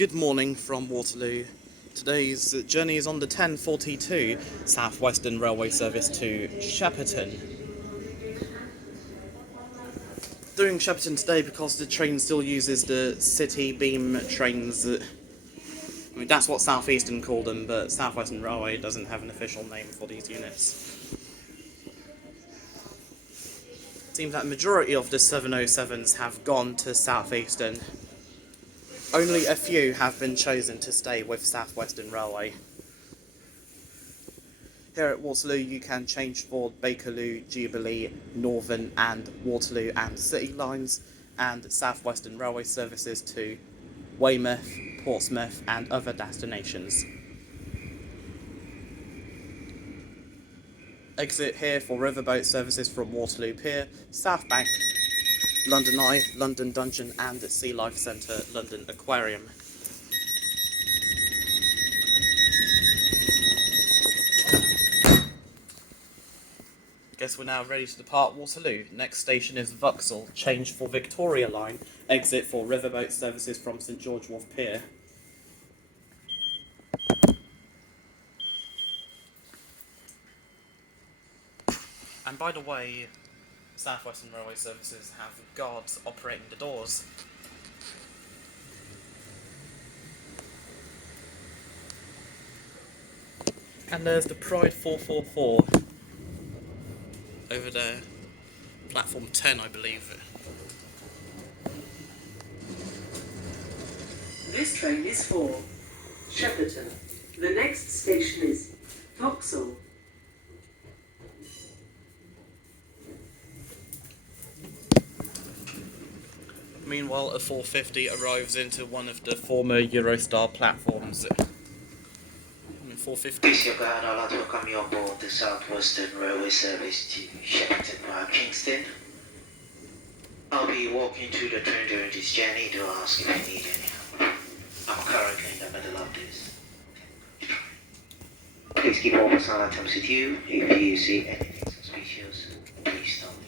Good morning from Waterloo. Today's journey is on the 1042 Southeastern Railway service to Shepperton. Doing Shepperton today because the train still uses the City Beam trains. That's what Southeastern call them, but Southeastern Railway doesn't have an official name for these units. It seems that the majority of the 707s have gone to Southeastern. Only a few have been chosen to stay with Southeastern Railway. Here at Waterloo you can change for Bakerloo, Jubilee, Northern and Waterloo and City lines, and Southeastern Railway services to Weymouth, Portsmouth and other destinations. Exit here for Riverboat services from Waterloo Pier, South Bank, London Eye, London Dungeon and Sea Life Centre, London Aquarium. Guess we're now ready to depart Waterloo. Next station is Vauxhall, change for Victoria Line, exit for Riverboat services from St George Wharf Pier. And by the way, Southeastern Railway services have guards operating the doors. And there's the Pride 444 over there, platform 10 I believe. This train is for Shepperton. The next station is Vauxhall. Meanwhile, a 450 arrives into one of the former Eurostar platforms. 450. Please, your guide, I'd like to welcome you on board the Southeastern Railway service to Shepperton Park, Kingston. I'll be walking through the train during this journey to ask if you need any help. I'm currently in the middle of this. Please keep all personal items with you. If you see anything suspicious, please stop me.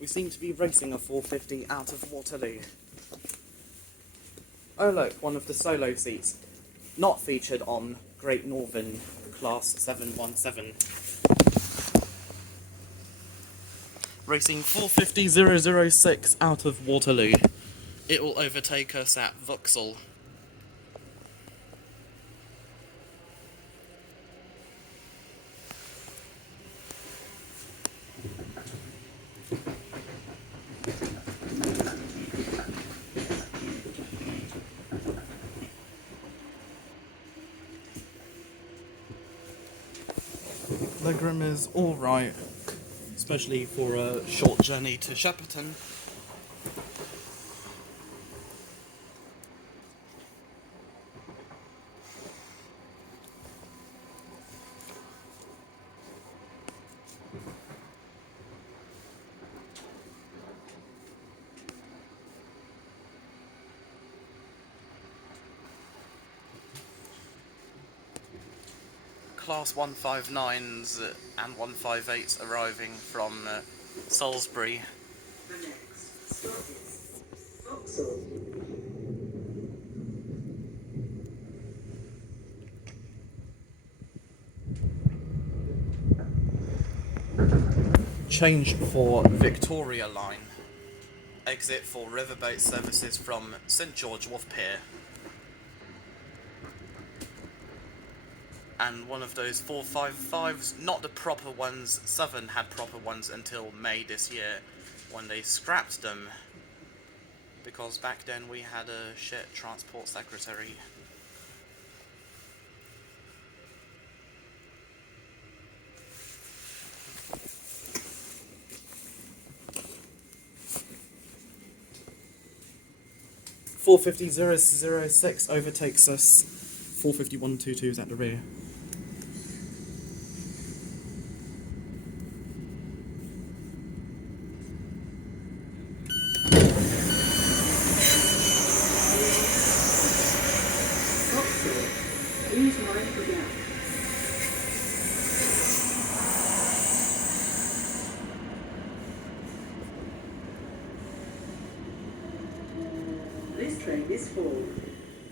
We seem to be racing a 450 out of Waterloo. Oh look, one of the solo seats. Not featured on Great Northern Class 717. Racing 450-006 out of Waterloo. It will overtake us at Vauxhall. Legroom is alright, especially for a short journey to Shepperton. Class 159s and 158s arriving from Salisbury. The next stop is Vauxhall. Change for Victoria Line. Exit for Riverboat services from St George Wharf Pier. And one of those 455s, not the proper ones. Southern had proper ones until May this year, when they scrapped them, because back then we had a shit transport secretary. (450-006) overtakes us. 451-22 is at the rear. Please mind the gap. train is for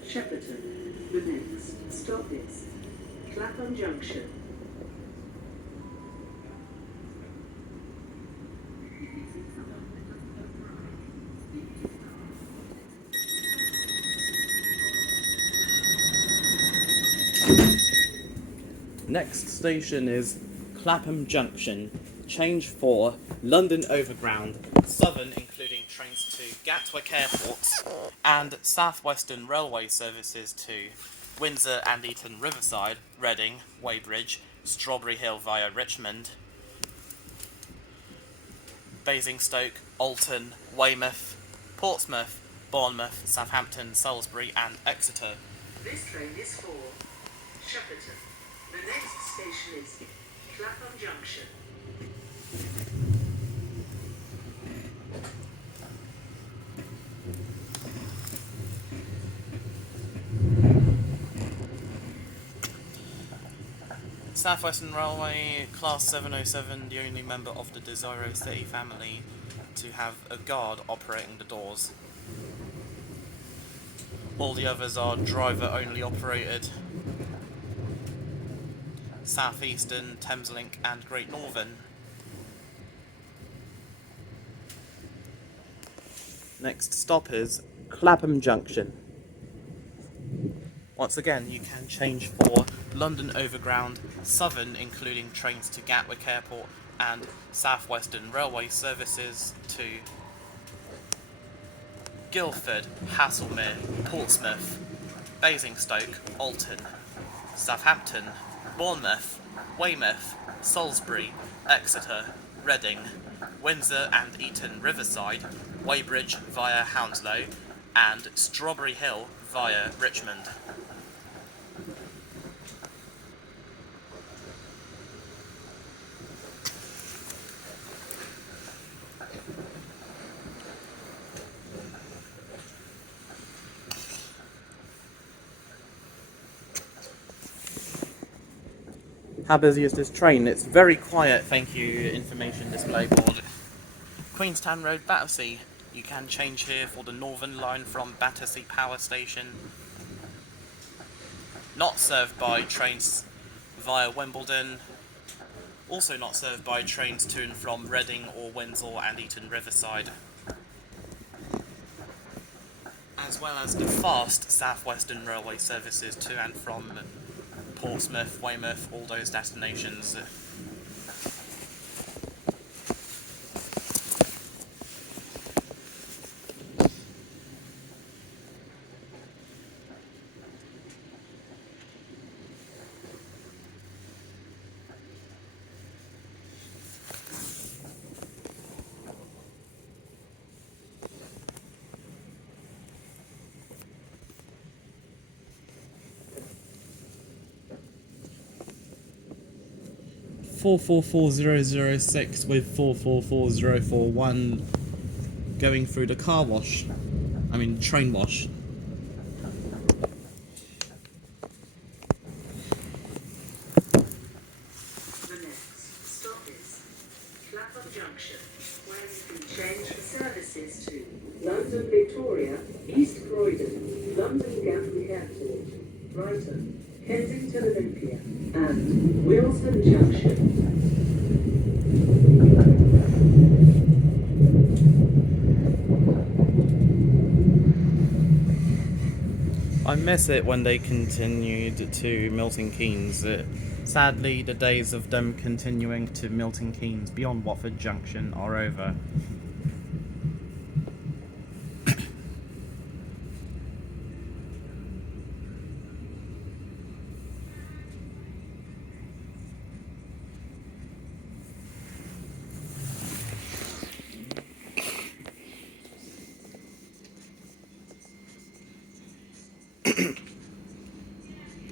Shepperton. The next stop is Clapham Junction. Next station is Clapham Junction. Change for London Overground, Southern including trains to Gatwick Airport and Southeastern railway services to Windsor and Eton Riverside, Reading, Weybridge, Strawberry Hill via Richmond, Basingstoke, Alton, Weymouth, Portsmouth, Bournemouth, Southampton, Salisbury and Exeter. This train is for Shepperton. The next station is Clapham Junction. Southwestern Railway, Class 707, the only member of the Desiro City family to have a guard operating the doors. All the others are driver-only operated. Southeastern, Thameslink and Great Northern. Next stop is Clapham Junction. Once again, you can change for London Overground, Southern including trains to Gatwick Airport and Southwestern railway services to Guildford, Haslemere, Portsmouth, Basingstoke, Alton, Southampton, Bournemouth, Weymouth, Salisbury, Exeter, Reading, Windsor and Eton Riverside, Weybridge via Hounslow, and Strawberry Hill via Richmond. How busy is this train? It's very quiet, thank you, information display board. Queenstown Road, Battersea. You can change here for the Northern Line from Battersea Power Station. Not served by trains via Wimbledon. Also not served by trains to and from Reading or Windsor and Eton Riverside. As well as the fast Southwestern railway services to and from Portsmouth, Weymouth, all those destinations. (444,006) with 444,041 going through the car wash. I mean train wash. The next stop is Clapham Junction, where you can change for services to London Victoria, East Croydon, London Gatwick Airport, Brighton, Kensington Olympia, and Wilson Junction. I miss it when they continued to Milton Keynes. Sadly, the days of them continuing to Milton Keynes beyond Watford Junction are over.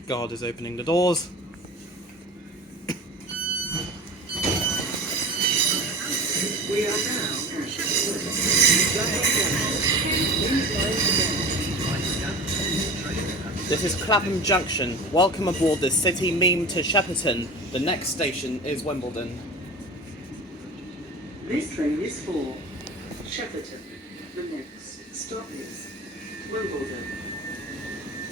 Guard is opening the doors. We are now at This is Clapham Junction. Welcome aboard the city meme to Shepperton. The next station is Wimbledon. This train is for Shepperton. The next stop is Wimbledon.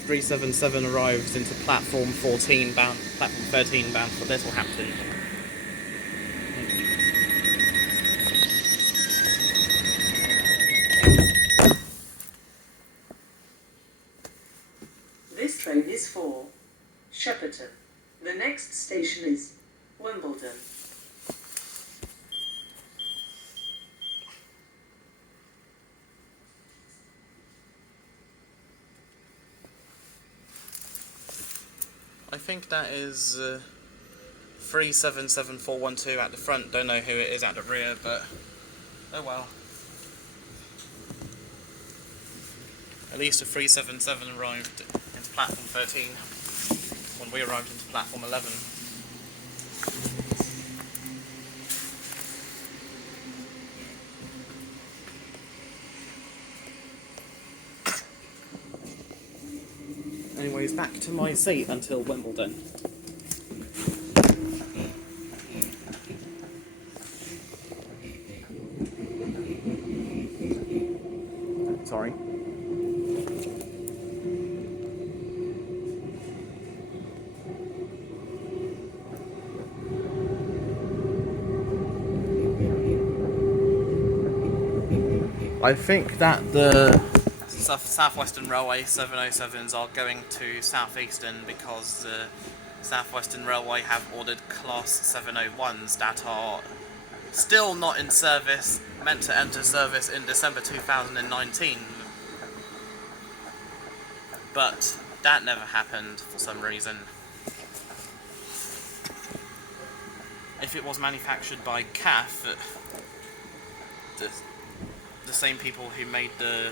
377 arrives into platform 14 bound, platform 13 bound for Littlehampton. This train is for Shepperton. The next station is Wimbledon. I think that is 377412 at the front. Don't know who it is at the rear, but oh well. At least a 377 arrived into platform 13 when we arrived into platform 11. Anyways, back to my seat until Wimbledon. Sorry. I think that the Southwestern Railway 707s are going to Southeastern because the Southwestern Railway have ordered Class 701s that are still not in service, meant to enter service in December 2019. But that never happened for some reason. If it was manufactured by CAF, the same people who made the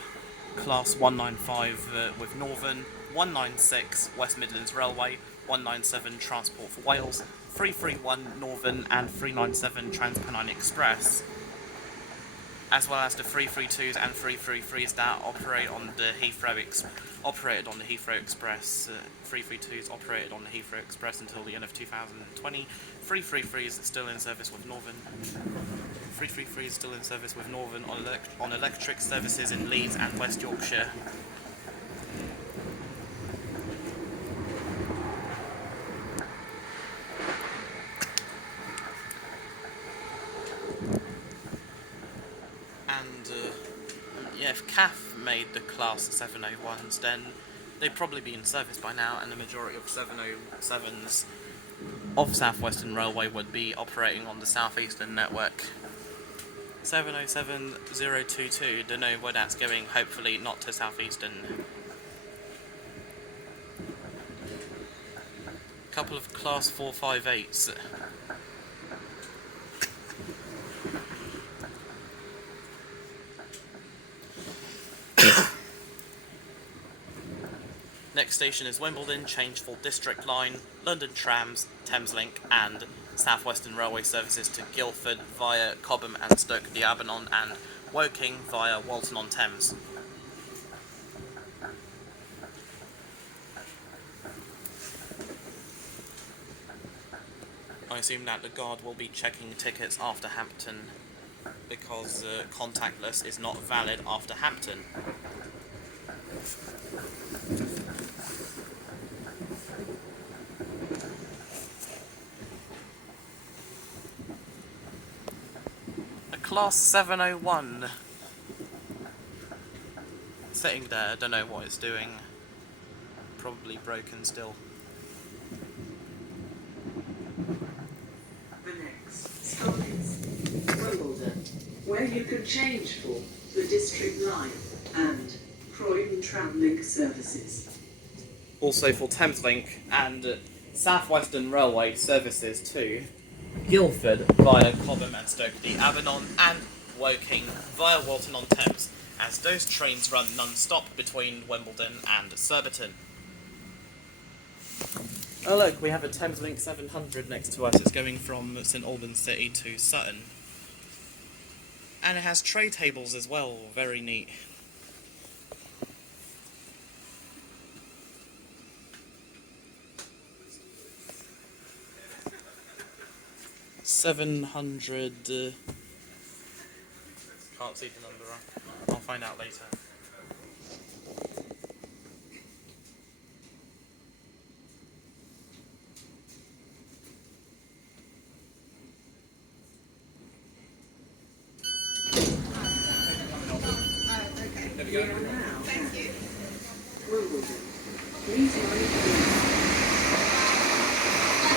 Class 195 with Northern, 196 West Midlands Railway, 197 Transport for Wales, 331 Northern and 397 Transpennine Express, as well as the 332s and 333s that operate on the operated on the Heathrow Express. 332s operated on the Heathrow Express until the end of 2020. 333s still in service with Northern. 333 is still in service with Northern on electric services in Leeds and West Yorkshire. And yeah, if CAF made the Class 701s, then they'd probably be in service by now, and the majority of 707s of Southwestern Railway would be operating on the Southeastern network. 707022, don't know where that's going, hopefully not to Southeastern. Couple of Class 458s. Next station is Wimbledon, change for District Line, London Trams, Thameslink and Southwestern Railway services to Guildford via Cobham and Stoke-the-Avon and Woking via Walton-on-Thames. I assume that the guard will be checking tickets after Hampton because contactless is not valid after Hampton. Class 701 sitting there, don't know what it's doing, probably broken still. The next stop is Wimbledon, where you can change for the District Line and Croydon Tramlink services. Also for Thameslink and Southwestern Railway services to Guildford via Cobham and Stoke-the-Avon and Woking via Walton-on-Thames, as those trains run non-stop between Wimbledon and Surbiton. Oh look, we have a Thameslink 700 next to us. It's going from St Albans City to Sutton. And it has tray tables as well, very neat. $700. Can't see the number. I'll find out later. We are now at Wimbledon. Please mind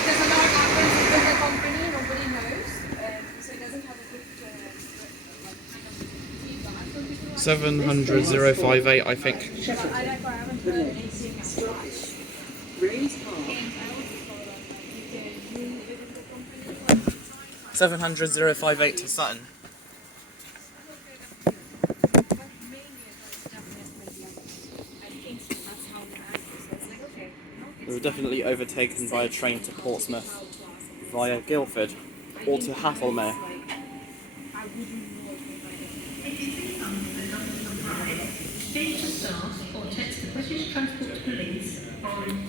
There's a lot happens with the company, nobody knows. So it doesn't have a good feedback from people. 700,058, I think. Shepperton. I haven't The heard next anything as stop such. is Raynes Park. And I also saw that you live in the company. 700,058 to Sutton. But mainly it's definitely at Kingston, that's how the address is. It's like, okay, We were definitely overtaken by a train to Portsmouth via Guildford or to Hafflemere. Change the staff or text the British Transport Police on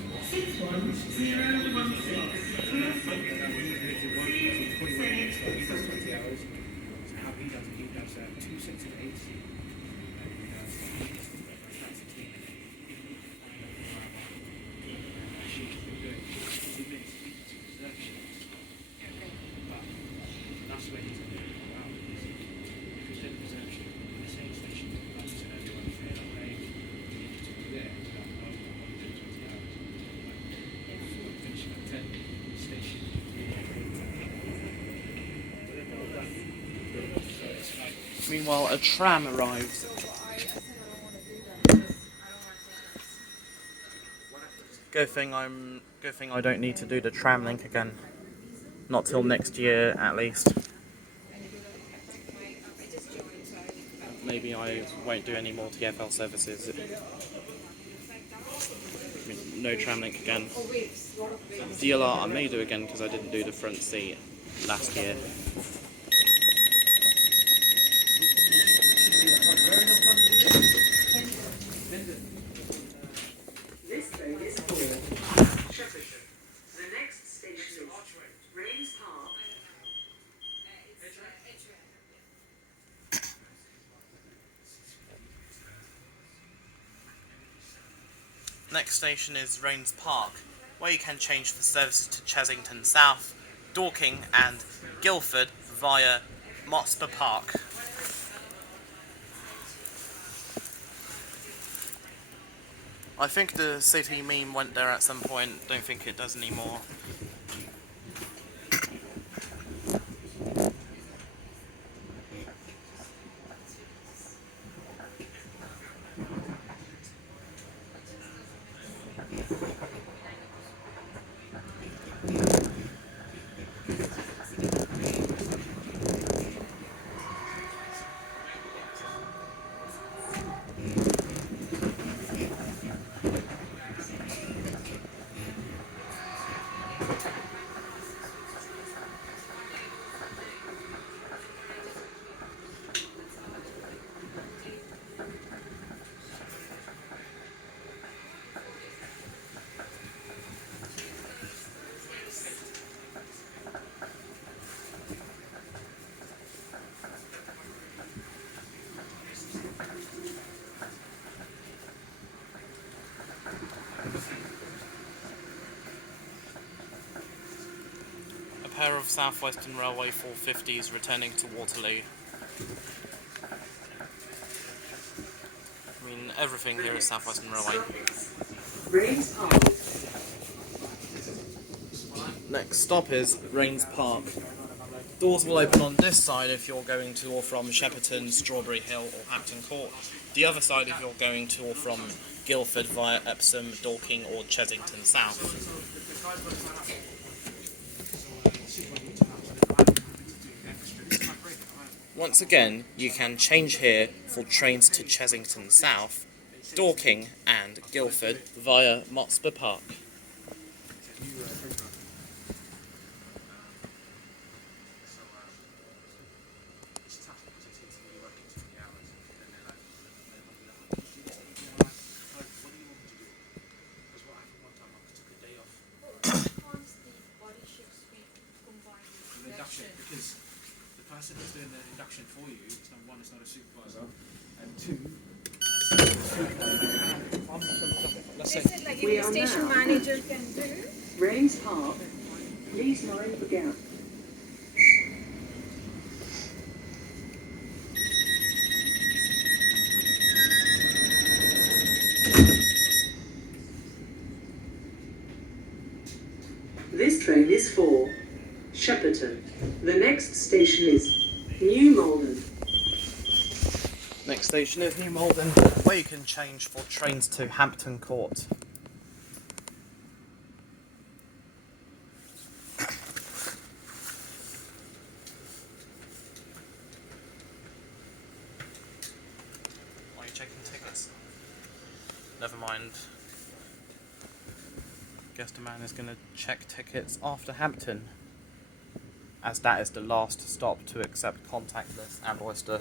Meanwhile, a tram arrives. Good thing I don't need to do the tram link again. Not till next year, at least. Maybe I won't do any more TfL services. I mean, no tram link again. DLR I may do again because I didn't do the front seat last year. This train is for Shepperton. The next station is Raynes Park. Next station is Raynes Park, where you can change the services to Chesington South, Dorking and Guildford via Motspur Park. I think the city meme went there at some point, don't think it does anymore. A pair of Southeastern Railway 450s returning to Waterloo. I mean, everything here is Southeastern Railway. Raynes Park. Next stop is Raynes Park. Doors will open on this side if you're going to or from Shepperton, Strawberry Hill or Hampton Court. The other side if you're going to or from Guildford via Epsom, Dorking or Chesington South. Once again, you can change here for trains to Chesington South, Dorking and Guildford via Motspur Park. Because the person who's doing the induction for you, it's number one, it's not a supervisor, and two, let's say, Is it like We if are the station now- manager can do? Raynes Park. Please mind the gap. train is for Shepperton. The next station is New Malden. Next station is New Malden, where you can change for trains to Hampton Court. Are you checking tickets? Never mind. Guess the man is going to check tickets after Hampton, as that is the last stop to accept contactless and Oyster.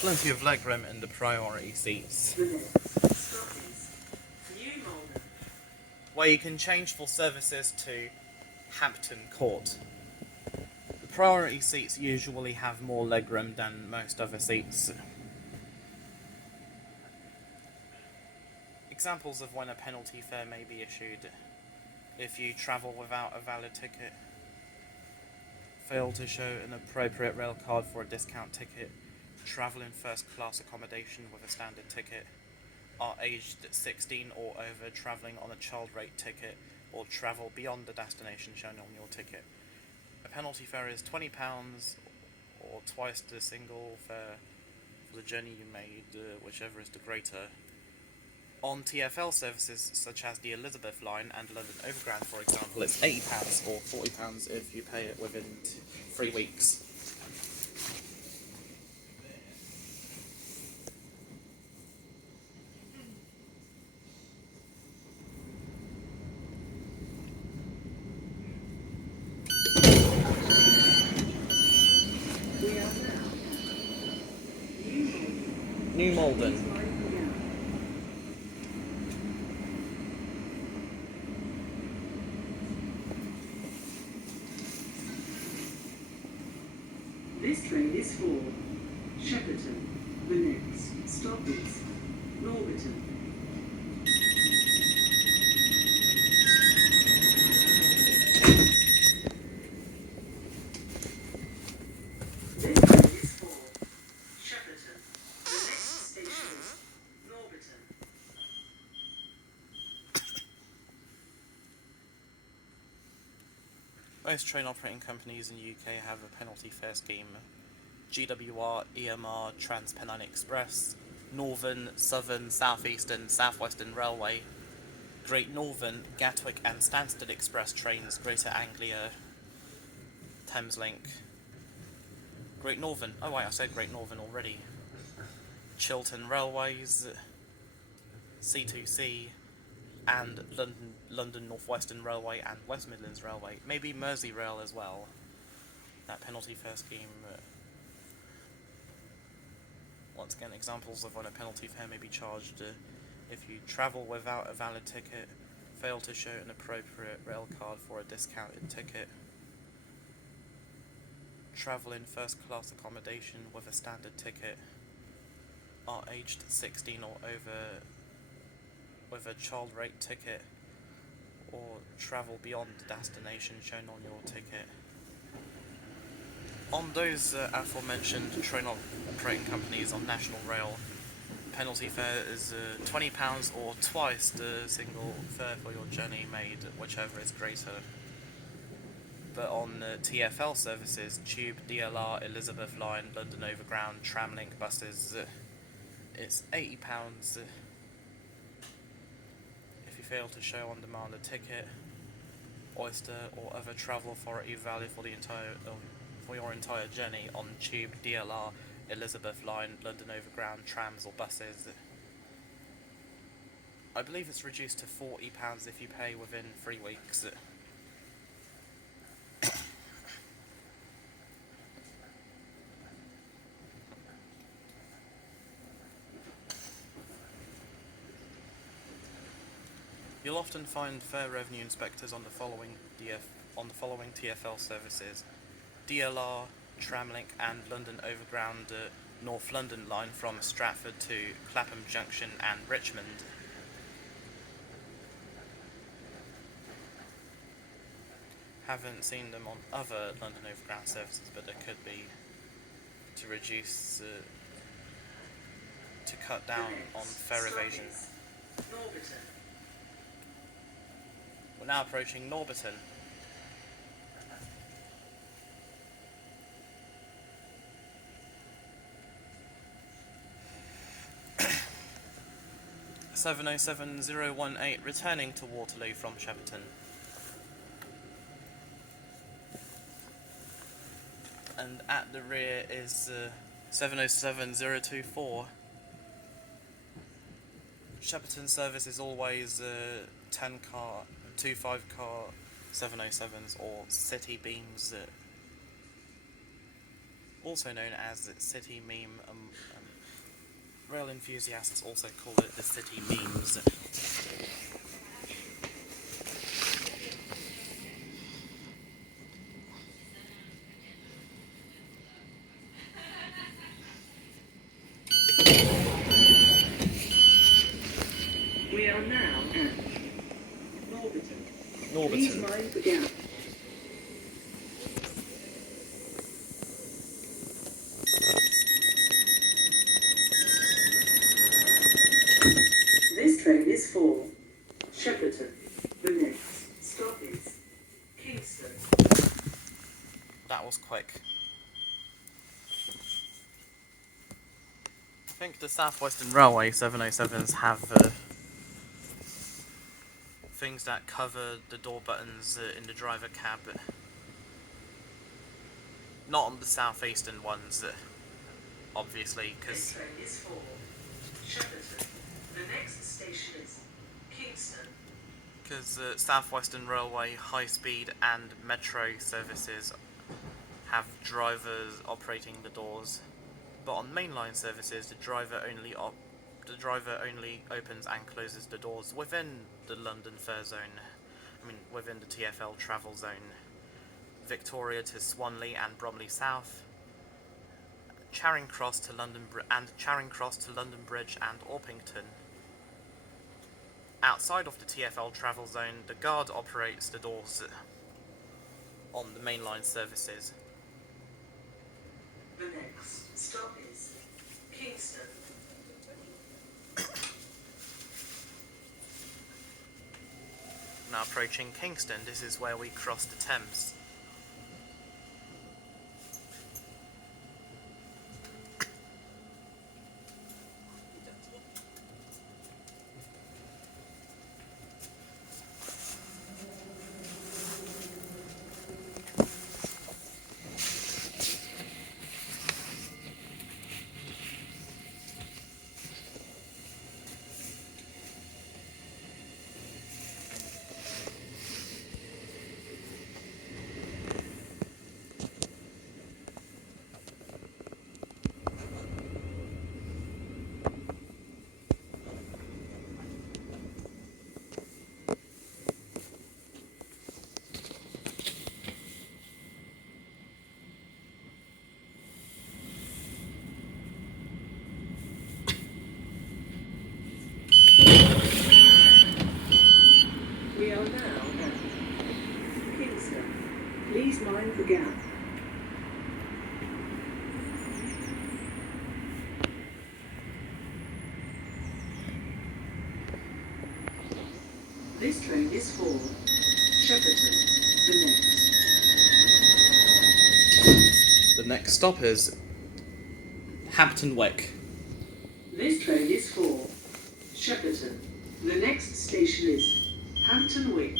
Plenty of legroom in the priority seats, The next stop is New Malden. where you can change for services to Hampton Court. The priority seats usually have more legroom than most other seats. Examples of when a penalty fare may be issued: if you travel without a valid ticket, fail to show an appropriate rail card for a discount ticket, travel in first class accommodation with a standard ticket, are aged 16 or over, travelling on a child rate ticket, or travel beyond the destination shown on your ticket. A penalty fare is £20 or twice the single fare for the journey you made, whichever is the greater. On TfL services such as the Elizabeth line and London Overground, for example, it's £80 or £40 if you pay it within 3 weeks. We are now New New Malden. Malden. This train is for Shepperton. The next stop is Norbiton. This train is for Shepperton. The next station is Norbiton. Most train operating companies in the UK have a penalty fare scheme. GWR, EMR, TransPennine Express, Northern, Southern, Southeastern, Southwestern Railway, Great Northern, Gatwick and Stansted Express trains, Greater Anglia, Thameslink. Great Northern, oh wait, I said Great Northern already. Chiltern Railways, C2C, and London North Western Railway and West Midlands Railway. Maybe Merseyrail as well. That penalty fare scheme. Once again, examples of when a penalty fare may be charged: if you travel without a valid ticket, fail to show an appropriate rail card for a discounted ticket, travel in first class accommodation with a standard ticket, are aged 16 or over with a child rate ticket, or travel beyond the destination shown on your ticket. On those aforementioned train operating companies on National Rail, penalty fare is £20 or twice the single fare for your journey made, whichever is greater. But on TfL services, Tube, DLR, Elizabeth line, London Overground, Tramlink buses, it's £80 if you fail to show on demand a ticket, Oyster or other travel authority valid for your entire journey on Tube, DLR, Elizabeth line, London Overground, trams or buses. I believe it's reduced to £40 if you pay within 3 weeks. You'll often find fare revenue inspectors on the following TfL services: DLR, Tramlink, and London Overground North London line from Stratford to Clapham Junction and Richmond. Haven't seen them on other London Overground services, but there could be to reduce, to cut down on fare evasion. Norbiton. We're now approaching Norbiton. (707-018) returning to Waterloo from Shepperton. And at the rear is 707-024. Shepperton service is always 10-car, 25-car 707s or City Beams, also known as City Meme. Rail enthusiasts also call it the City Memes. We are now at Norbiton. Please Norbiton. mind the gap. This train is for Shepperton. The next stop is Kingston. That was quick. I think the Southeastern Railway 707s have things that cover the door buttons in the driver cab. Not on the Southeastern ones, obviously, This because train is for Shepperton. The next station is Kingston. Southeastern Railway high-speed and metro services have drivers operating the doors, but on mainline services, the driver only opens and closes the doors within the London fare zone. Within the TfL travel zone. Victoria to Swanley and Bromley South, Charing Cross to London Bridge and Orpington. Outside of the TfL travel zone, the Guard operates the doors on the mainline services. The next stop is Kingston. Now approaching Kingston, this is where we cross the Thames. We are now at Kingston. Please mind the gap. This train is for Shepperton. The next stop is Hampton Wick. This train is for Shepperton. The next station is Hampton Wick.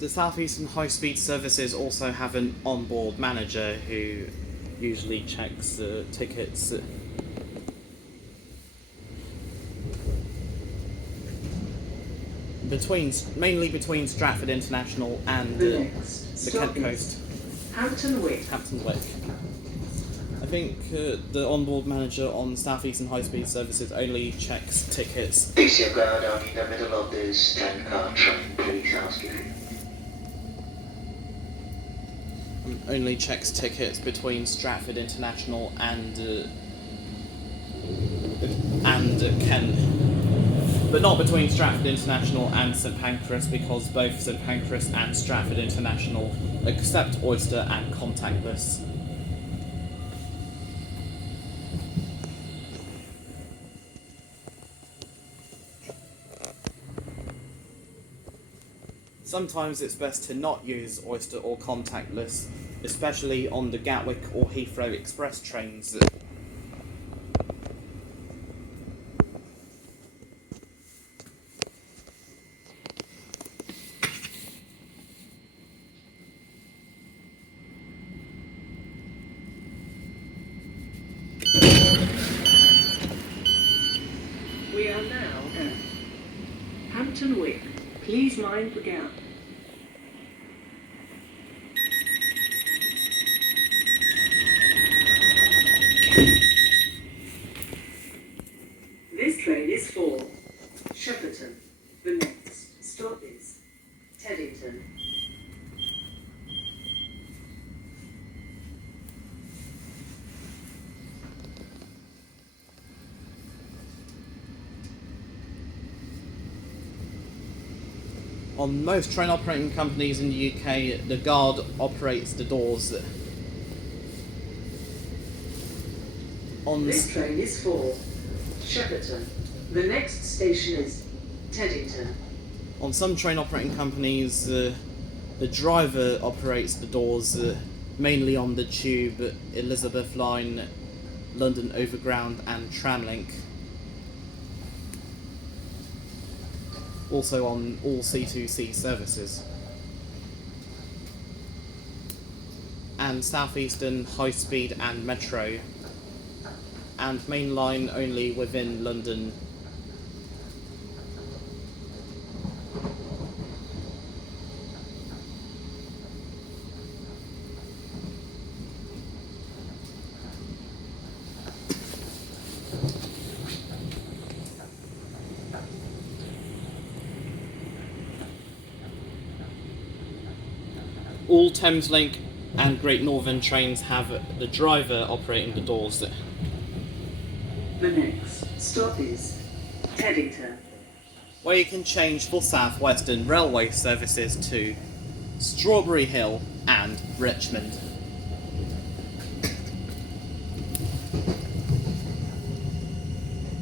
The Southeastern high-speed services also have an onboard manager who usually checks tickets. Mainly between Stratford International and The next the stop Kent is Coast. Hampton Wick. Hampton Wick. I think the onboard manager on Southeastern high-speed services only checks tickets. Please your guard down in the middle of this 10-car train, please housekeeping. Only checks tickets between Stratford International and Kent, but not between Stratford International and St Pancras, because both St Pancras and Stratford International accept Oyster and contactless. Sometimes it's best to not use Oyster or contactless, especially on the Gatwick or Heathrow Express trains. We are now at Hampton Wick. Please mind the gap. This train is for Shepperton. The next stop is Teddington. On most train operating companies in the UK, the guard operates the doors. This train is for Shepperton. The next station is Teddington. On some train operating companies, the driver operates the doors, mainly on the Tube, Elizabeth Line, London Overground and Tramlink. Also on all C2C services. And Southeastern, High Speed and Metro. And mainline only within London. All Thameslink and Great Northern trains have the driver operating the doors. The next stop is Teddington. Where you can change for Southwestern Railway services to Strawberry Hill and Richmond.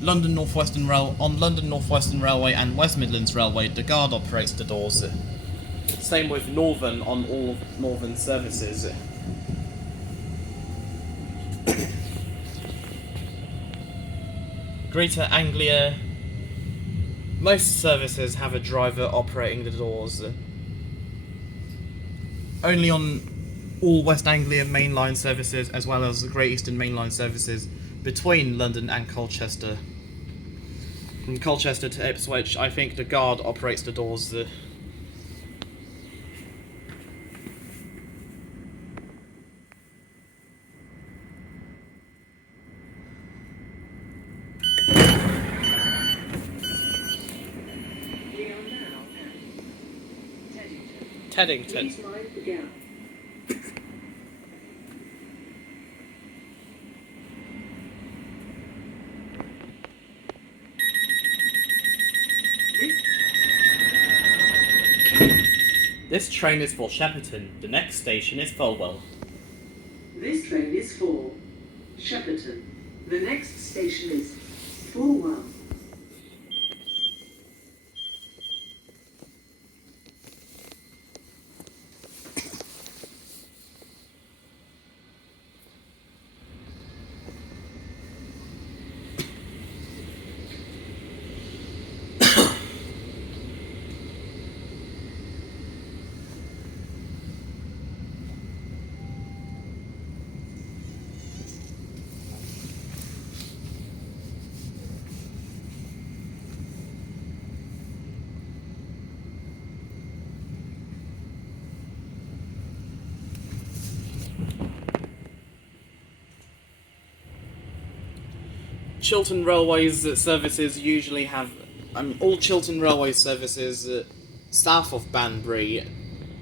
London North Western Railway and West Midlands Railway, the guard operates the doors. Same with Northern on all Northern services. Greater Anglia, most services have a driver operating the doors. Only on all West Anglia mainline services, as well as the Great Eastern mainline services between London and Colchester. From Colchester to Ipswich, I think the guard operates the doors. We are now at Teddington. Teddington. Please mind the gap. This train is for Shepperton. The next station is Fulwell. This train is for Shepperton. The next station is Fulwell. Chiltern Railways services usually have... all Chiltern Railway services south of Banbury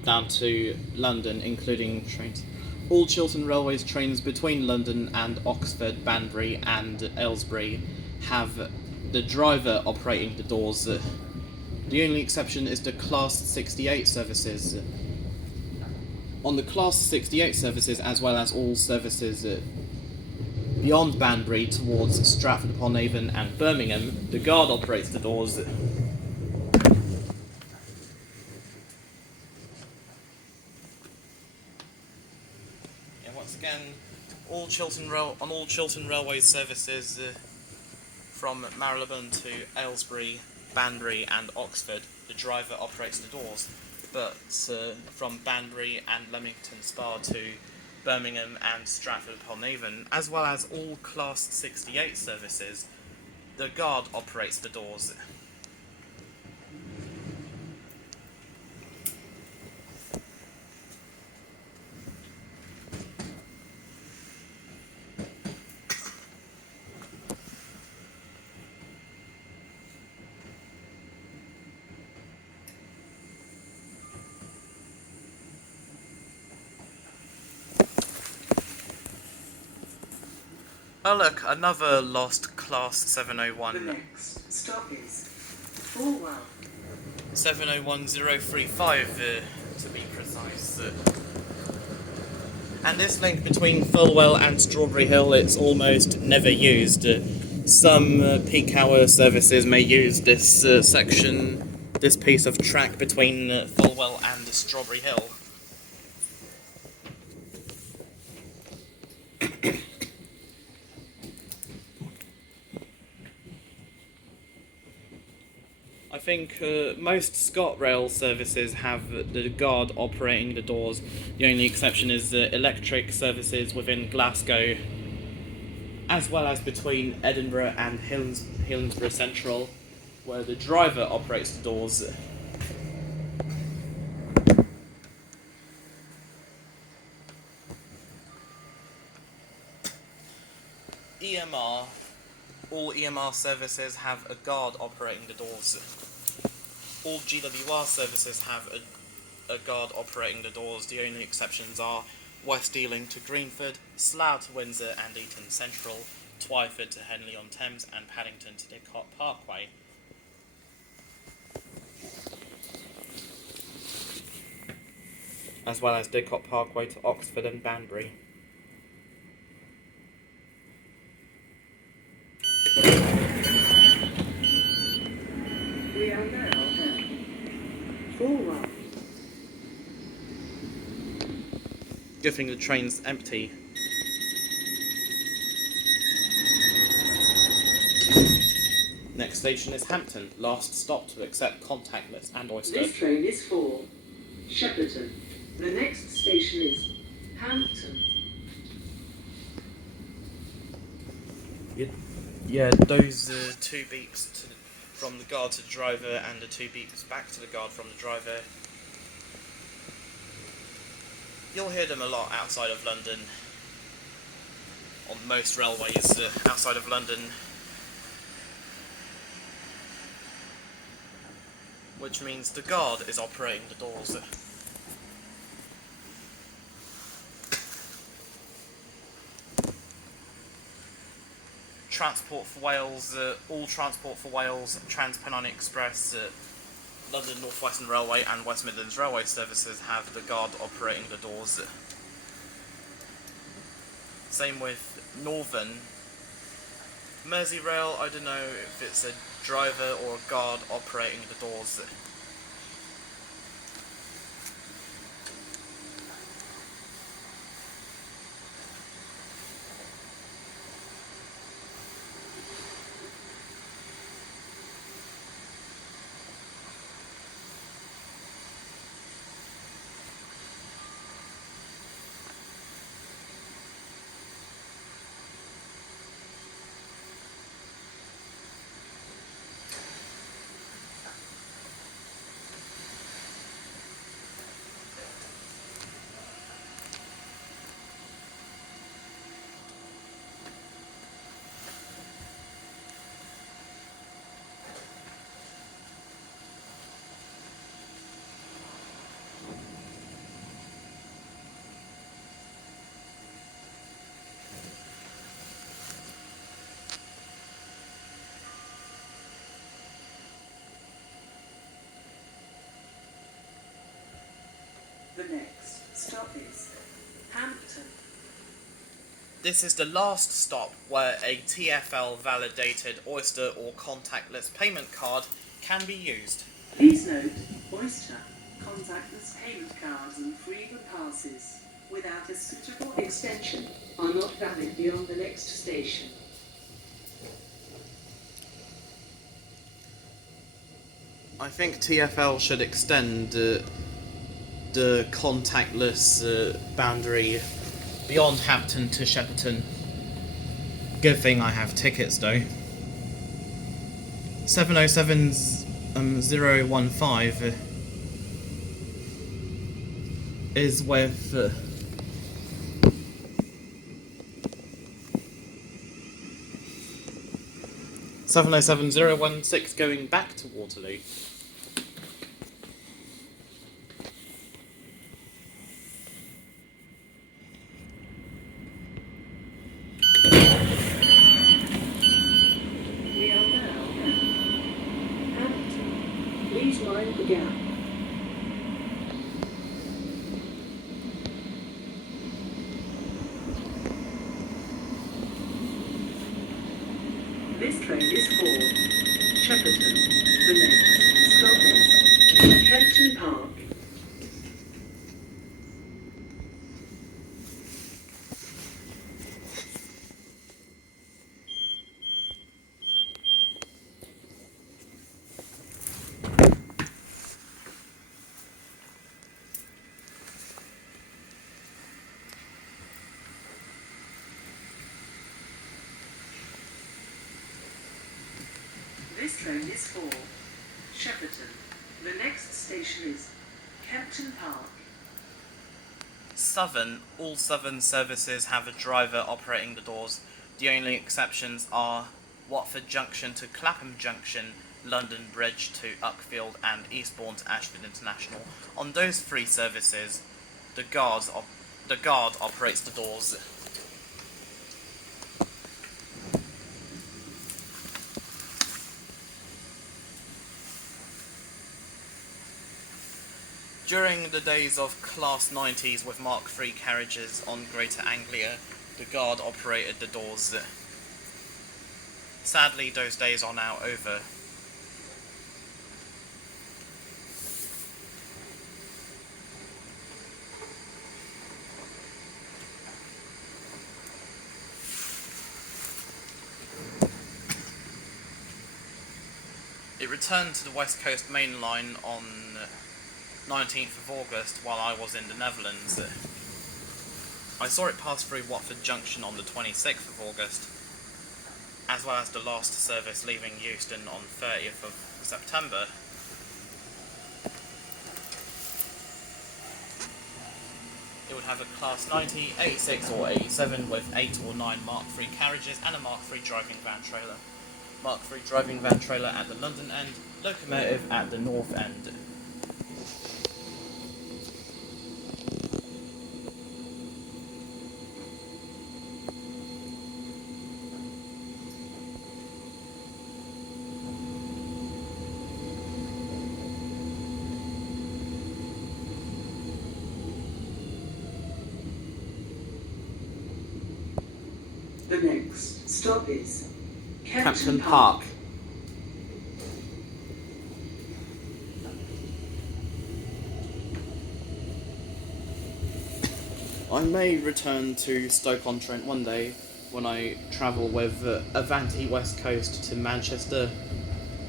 down to London, including trains. All Chiltern Railways trains between London and Oxford, Banbury and Aylesbury have the driver operating the doors. The only exception is the Class 68 services. On the Class 68 services, as well as all services beyond Banbury towards Stratford-upon-Avon and Birmingham, the guard operates the doors. And once again, all Chiltern Railway services from Marylebone to Aylesbury, Banbury and Oxford, the driver operates the doors. But from Banbury and Leamington Spa to Birmingham and Stratford-upon-Avon, as well as all Class 68 services, the guard operates the doors. Oh look, another lost Class 701. The next stop is Fulwell. 701035 to be precise. And this link between Fulwell and Strawberry Hill, it's almost never used. Some peak hour services may use this this piece of track between Fulwell and Strawberry Hill. I think most ScotRail services have the guard operating the doors. The only exception is electric services within Glasgow, as well as between Edinburgh and Hillsborough Central, where the driver operates the doors. EMR. All EMR services have a guard operating the doors. All GWR services have a guard operating the doors. The only exceptions are West Ealing to Greenford, Slough to Windsor and Eton Central, Twyford to Henley-on-Thames and Paddington to Didcot Parkway. As well as Didcot Parkway to Oxford and Banbury. We are now at Fulwell. Good thing the train's empty. Next station is Hampton, last stop to accept contactless and Oyster. This train is for Shepperton. The next station is Hampton. Yeah, those two beeps from the guard to the driver and the two beeps back to the guard from the driver. You'll hear them a lot outside of London, on most railways outside of London, which means the guard is operating the doors. Transport for Wales, all Transport for Wales, Trans-Pennine Express, London North Western Railway and West Midlands Railway services have the guard operating the doors. Same with Northern. Merseyrail, I don't know if it's a driver or a guard operating the doors. This is the last stop where a TfL validated Oyster or contactless payment card can be used. Please note, Oyster, contactless payment cards and frequent passes without a suitable extension are not valid beyond the next station. I think TfL should extend the contactless boundary beyond Hampton to Shepperton. Good thing I have tickets though. 707-015 is with 707-016 going back to Waterloo. We are now at Hampton. Please mind the gap. This train is for Shepperton. The next stop is Kempton Park. This train is for Shepperton. The next station is Kempton Park. Southern, all Southern services have a driver operating the doors. The only exceptions are Watford Junction to Clapham Junction, London Bridge to Uckfield, and Eastbourne to Ashford International. On those three services, the guard operates the doors. During the days of Class 90s with Mark III carriages on Greater Anglia, the guard operated the doors. Sadly, those days are now over. It returned to the West Coast Main Line on 19th of August while I was in the Netherlands. I saw it pass through Watford Junction on the 26th of August, as well as the last service leaving Euston on 30th of September. It would have a Class 90, 86 or 87 with 8 or 9 Mark III carriages and a Mark III driving van trailer. Mark III driving van trailer at the London end, locomotive at the north end. The next stop is Kempton Park. I may return to Stoke-on-Trent one day when I travel with Avanti West Coast to Manchester,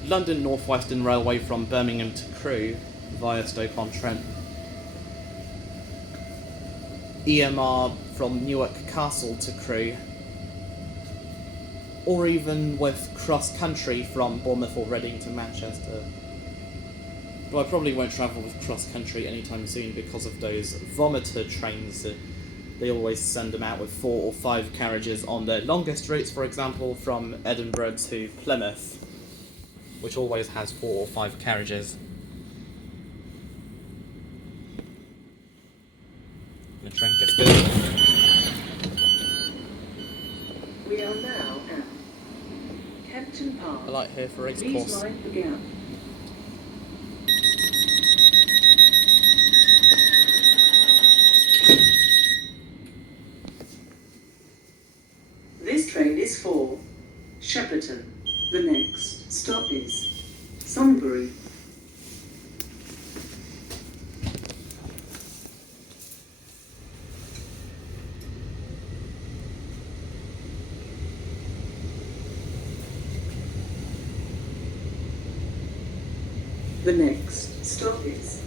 London North Western Railway from Birmingham to Crewe via Stoke-on-Trent, EMR from Newark Castle to Crewe, or even with cross-country from Bournemouth or Reading to Manchester. But I probably won't travel with cross-country anytime soon because of those vomiter trains. They always send them out with 4 or 5 carriages on their longest routes, for example, from Edinburgh to Plymouth, which always has 4 or 5 carriages. The train gets busy. We are now at Kempton Park. I like here for race Please course. mind the gap. Shepperton. The next stop is Sunbury. The next stop is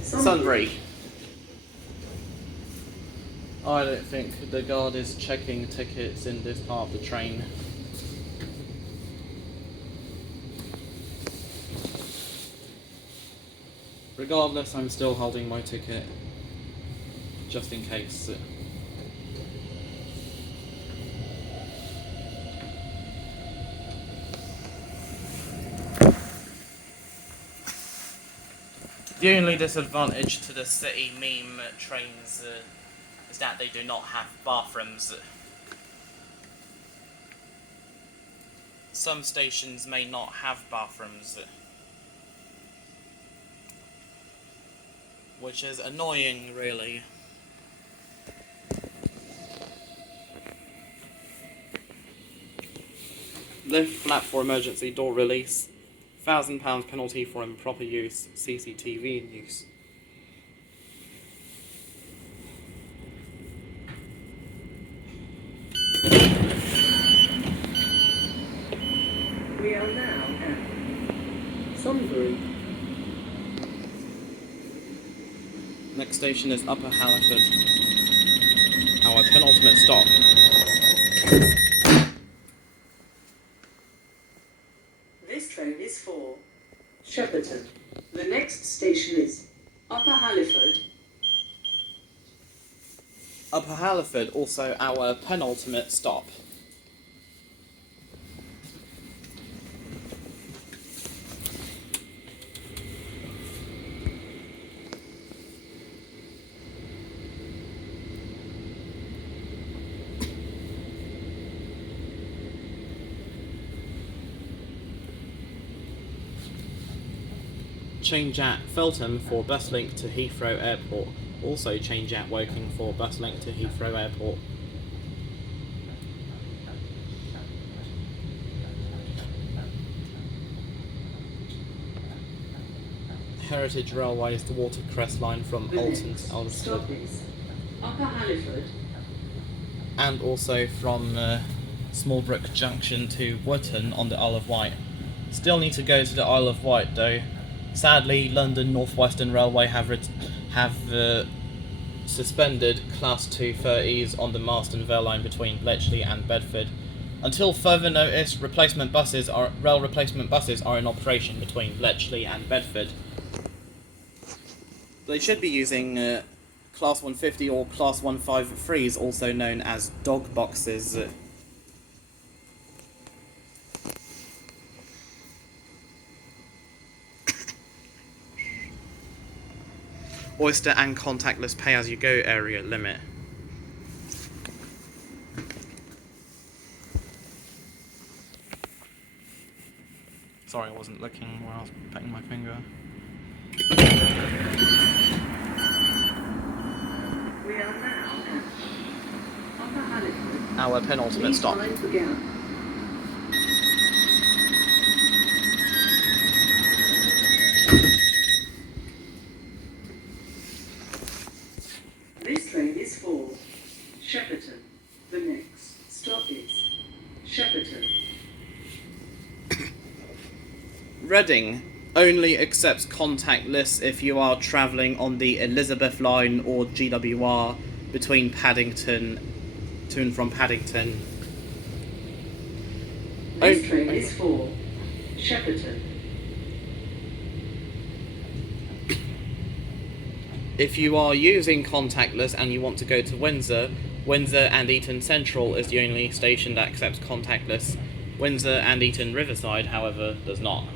Sunbury. I don't think the guard is checking tickets in this part of the train. Regardless, I'm still holding my ticket, just in case. The only disadvantage to the city meme trains is that they do not have bathrooms. Some stations may not have bathrooms, which is annoying, really. Lift flap for emergency door release. £1,000 penalty for improper use. CCTV in use. We are now at Sunbury. Next station is Upper Halliford. Our penultimate stop. This train is for Shepperton. The next station is Upper Halliford. Upper Halliford, also our penultimate stop. Change at Feltham for bus link to Heathrow Airport. Also change at Woking for bus link to Heathrow Airport. Heritage Railway is the Watercress line from Alton to Earlsfield. Stop is Upper Halliford. And also from Smallbrook Junction to Wootton on the Isle of Wight. Still need to go to the Isle of Wight though. Sadly, London North Western Railway have suspended Class 2 30s on the Marston Vale line between Bletchley and Bedford. Until further notice, rail replacement buses are in operation between Bletchley and Bedford. They should be using Class 150 or Class 153s, also known as dog boxes. Oyster and contactless pay-as-you-go area limit. Sorry, I wasn't looking where I was putting my finger. We are now at Upper Halliford. Our penultimate Please stop. mind the gap. This train is for Shepperton. The next stop is Shepperton. Reading only accepts contactless if you are travelling on the Elizabeth line or GWR between Paddington to and from Paddington. This train is for Shepperton. If you are using contactless and you want to go to Windsor, Windsor and Eton Central is the only station that accepts contactless. Windsor and Eton Riverside, however, does not.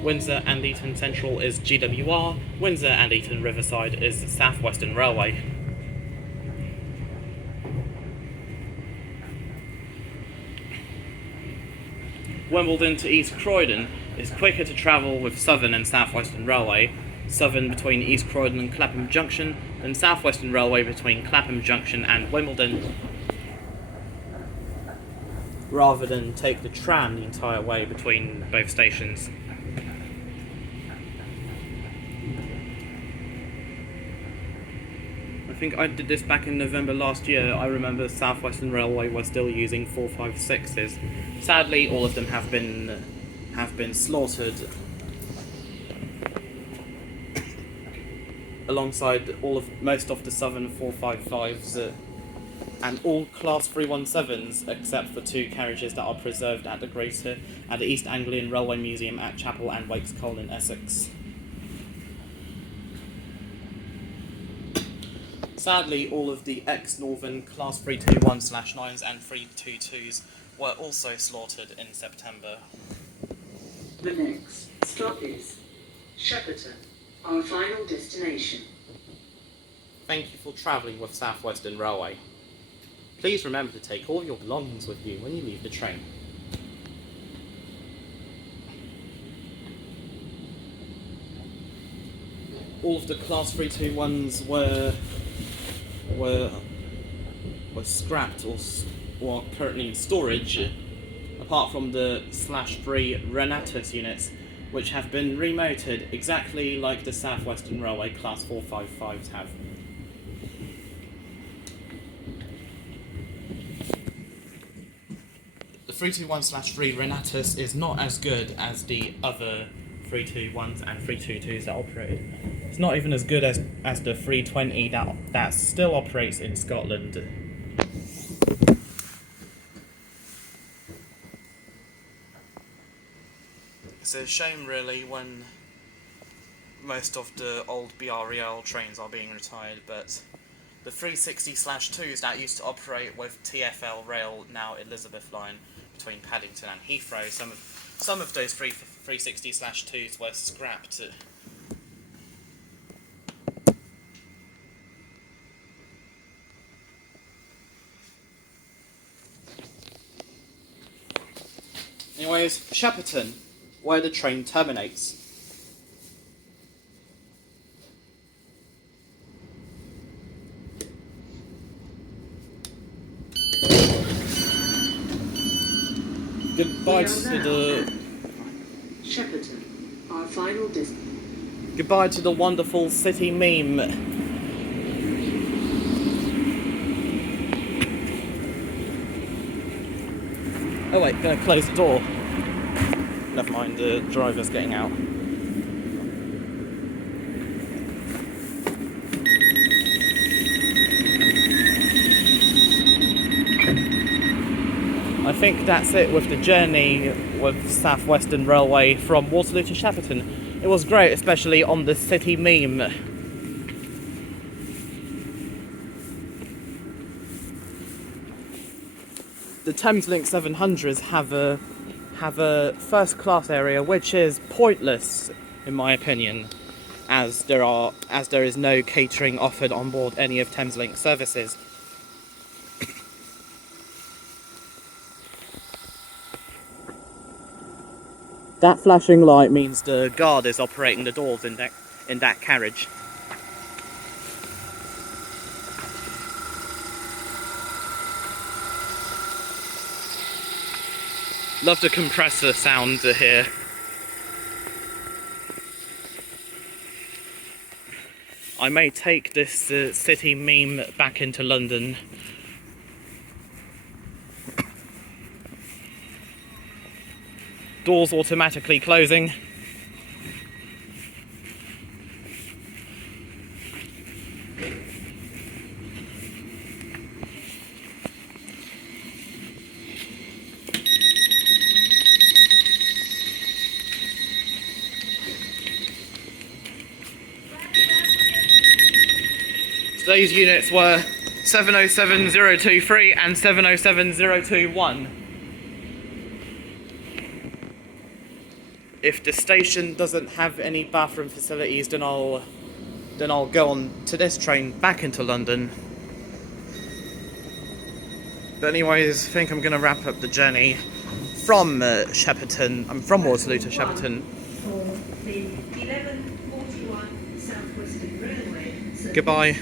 Windsor and Eton Central is GWR, Windsor and Eton Riverside is Southeastern Railway. Wimbledon to East Croydon is quicker to travel with Southern and Southeastern Railway, Southern between East Croydon and Clapham Junction, than Southeastern Railway between Clapham Junction and Wimbledon. rather than take the tram the entire way between both stations. I think I did this back in November last year. I remember Southeastern Railway were still using 456s. Sadly, all of them have been slaughtered, alongside most of the Southern 455s and all Class 317s, except for 2 carriages that are preserved at the East Anglian Railway Museum at Chapel and Wakes Cole in Essex. Sadly, all of the ex-Northern Class 321/9s and 322s were also slaughtered in September. The next stop is Shepperton, our final destination. Thank you for travelling with Southeastern Railway. Please remember to take all your belongings with you when you leave the train. All of the Class 321s were scrapped or are currently in storage, apart from the /3 Renatus units, which have been remotored exactly like the Southeastern Railway Class 455s have. The 321/3 Renatus is not as good as the other 321s and 322s that operated. It's not even as good as the 320 that still operates in Scotland. It's a shame really when most of the old BREL trains are being retired, but the 360/2s that used to operate with TfL Rail, now Elizabeth Line, between Paddington and Heathrow, some of those 360/2s were scrapped. Anyways, Shepperton, where the train terminates. Goodbye to the Shepperton, our final destination. goodbye to the wonderful city meme. Oh wait, gonna close the door. Never mind, the driver's getting out. I think that's it with the journey with Southeastern Railway from Waterloo to Shepperton. It was great, especially on the city meme. The Thameslink 700s have a first class area, which is pointless in my opinion, as there is no catering offered on board any of Thameslink services. That flashing light means the guard is operating the doors in that carriage. Love the compressor sound here. I may take this city meme back into London. Doors automatically closing. Today's units were 707023 and 707021. If the station doesn't have any bathroom facilities, then I'll go on to this train back into London. But anyways, I think I'm going to wrap up the journey from Shepperton. I'm from Waterloo to Shepperton. For the 1141 Southeastern Railway. Goodbye.